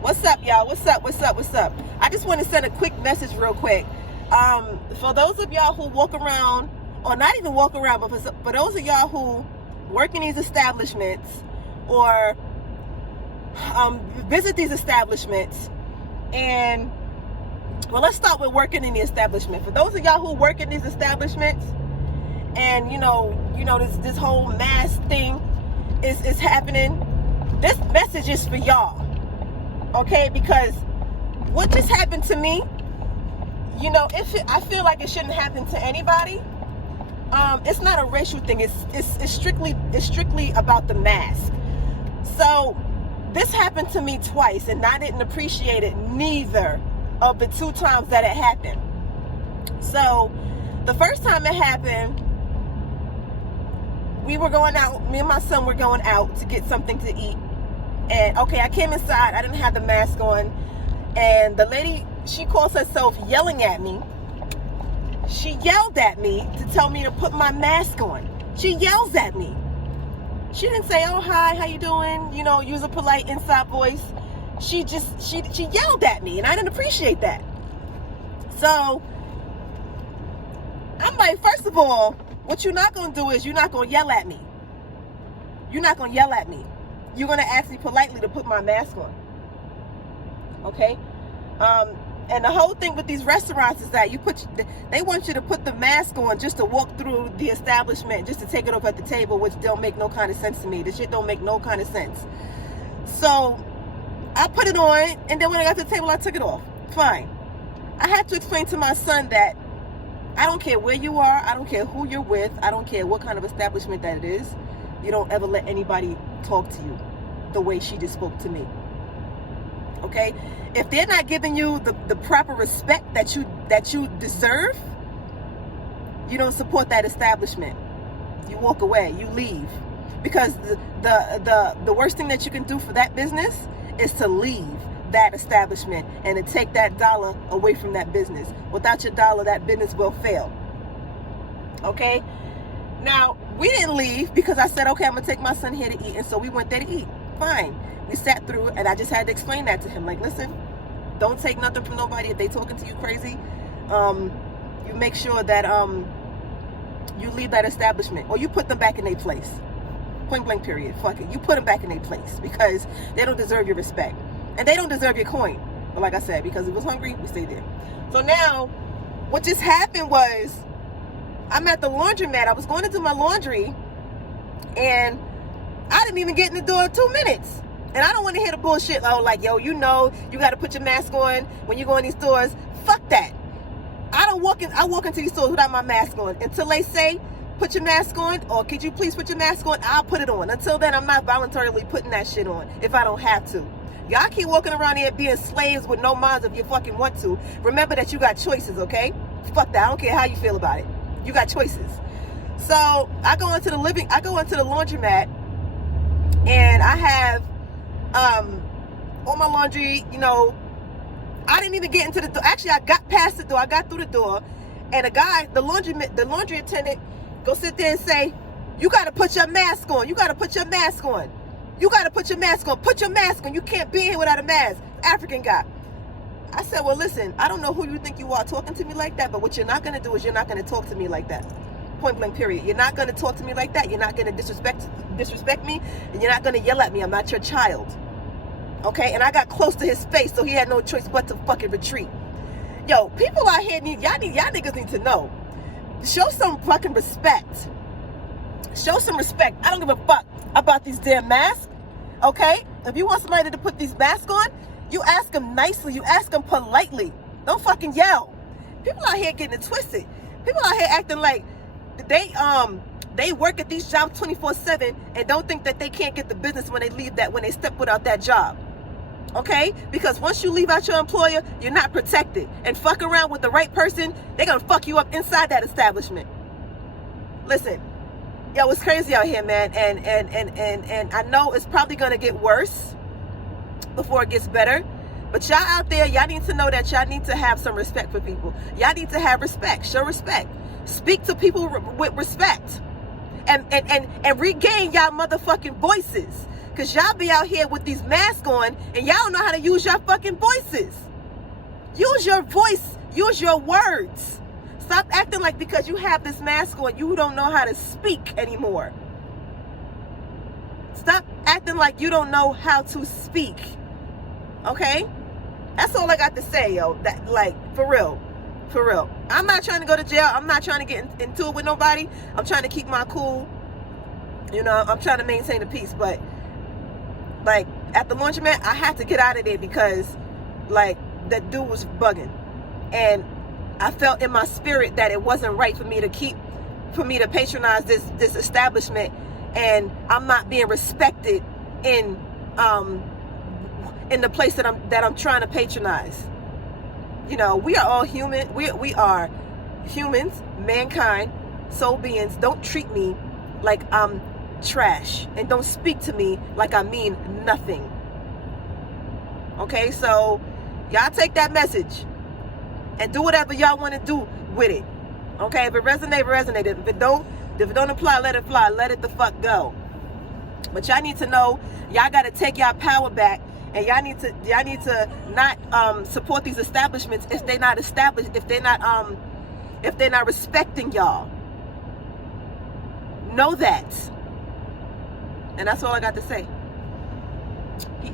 What's up, y'all? What's up? I just want to send a quick message real quick. For those of y'all who walk around, or not even walk around, but for those of y'all who work in these establishments or visit these establishments, and well, let's start with working in the establishment. For those of y'all who work in these establishments, and you know this whole mask thing is happening, this message is for y'all. Okay, because what just happened to me, I feel like it shouldn't happen to anybody. It's not a racial thing. It's strictly about the mask. So this happened to me twice, and I didn't appreciate it neither of the two times that it happened. So the first time it happened, we were going out. Me and my son were going out to get something to eat. And okay, I came inside, I didn't have the mask on, and the lady, she calls herself yelling at me. She yelled at me to tell me to put my mask on. She yells at me. She didn't say, oh, hi, how you doing? Use a polite inside voice. She yelled at me, and I didn't appreciate that. So I'm like, first of all, what you're not going to do is you're not going to yell at me. You're not going to yell at me. You're going to ask me politely to put my mask on. Okay? And the whole thing with these restaurants is that they want you to put the mask on just to walk through the establishment, just to take it off at the table, which don't make no kind of sense to me. This shit don't make no kind of sense. So I put it on, and then when I got to the table, I took it off. Fine. I had to explain to my son that I don't care where you are, I don't care who you're with, I don't care what kind of establishment that it is. You don't ever let anybody talk to you the way she just spoke to me. Okay? If they're not giving you the proper respect that you deserve, you don't support that establishment. You walk away, you leave. Because the worst thing that you can do for that business is to leave that establishment and to take that dollar away from that business. Without your dollar, that business will fail. Okay? Now, we didn't leave because I said, okay, I'm going to take my son here to eat. And so we went there to eat. Fine. We sat through, and I just had to explain that to him. Like, listen, don't take nothing from nobody. If they talking to you crazy, you make sure that you leave that establishment, or you put them back in their place. Point blank period. Fuck it. You put them back in their place, because they don't deserve your respect. And they don't deserve your coin. But like I said, because it was hungry, we stayed there. So now, what just happened was, I'm at the laundromat. I was going to do my laundry, and I didn't even get in the door in 2 minutes. And I don't want to hear the bullshit. Oh, like, yo, you got to put your mask on when you go in these stores. Fuck that. I walk into these stores without my mask on. Until they say, put your mask on, or could you please put your mask on, I'll put it on. Until then, I'm not voluntarily putting that shit on if I don't have to. Y'all keep walking around here being slaves with no minds if you fucking want to. Remember that you got choices, okay? Fuck that. I don't care how you feel about it. You got choices. So I go into the laundromat, and I have all my laundry. I didn't even get into the door. Actually, I got past the door. I got through the door, and the laundry attendant, go sit there and say, "You got to put your mask on. You got to put your mask on. You got to put your mask on. Put your mask on. You can't be here without a mask." African guy. I said, well, listen, I don't know who you think you are talking to me like that, but what you're not going to do is you're not going to talk to me like that. Point blank period. You're not going to talk to me like that. You're not going to disrespect me, and you're not going to yell at me. I'm not your child. Okay? And I got close to his face, so he had no choice but to fucking retreat. Yo, people out here y'all niggas need to know. Show some fucking respect. Show some respect. I don't give a fuck about these damn masks. Okay? If you want somebody to put these masks on, you ask them nicely. You ask them politely. Don't fucking yell. People out here getting it twisted. People out here acting like they work at these jobs 24/7 and don't think that they can't get the business when they step without that job. Okay? Because once you leave out your employer, you're not protected. And fuck around with the right person, they're gonna fuck you up inside that establishment. Listen, yo, it's crazy out here, man. And I know it's probably gonna get worse before it gets better. But y'all out there, y'all need to know that y'all need to have some respect for people. Y'all need to have respect. Show respect. Speak to people with respect. And regain y'all motherfucking voices. Because y'all be out here with these masks on and y'all don't know how to use your fucking voices. Use your voice. Use your words. Stop acting like because you have this mask on, you don't know how to speak anymore. Stop acting like you don't know how to speak. Okay? That's all I got to say, yo. That, like, for real. For real. I'm not trying to go to jail. I'm not trying to get into it with nobody. I'm trying to keep my cool. You know, I'm trying to maintain the peace. But, like, at the laundromat, I had to get out of there because, like, that dude was bugging. And I felt in my spirit that it wasn't right for me to patronize this establishment, and I'm not being respected in the place that I'm trying to patronize. You know, we are all human. We are humans, mankind, soul beings. Don't treat me like I'm trash, and don't speak to me like I mean nothing. Okay, so y'all take that message and do whatever y'all want to do with it. Okay, if it resonate, resonate. If it don't apply, let it fly. Let it the fuck go. But y'all need to know, y'all got to take y'all power back, and y'all need to not support these establishments if they're not established, if they're not respecting y'all. Know that. And that's all I got to say. Peace.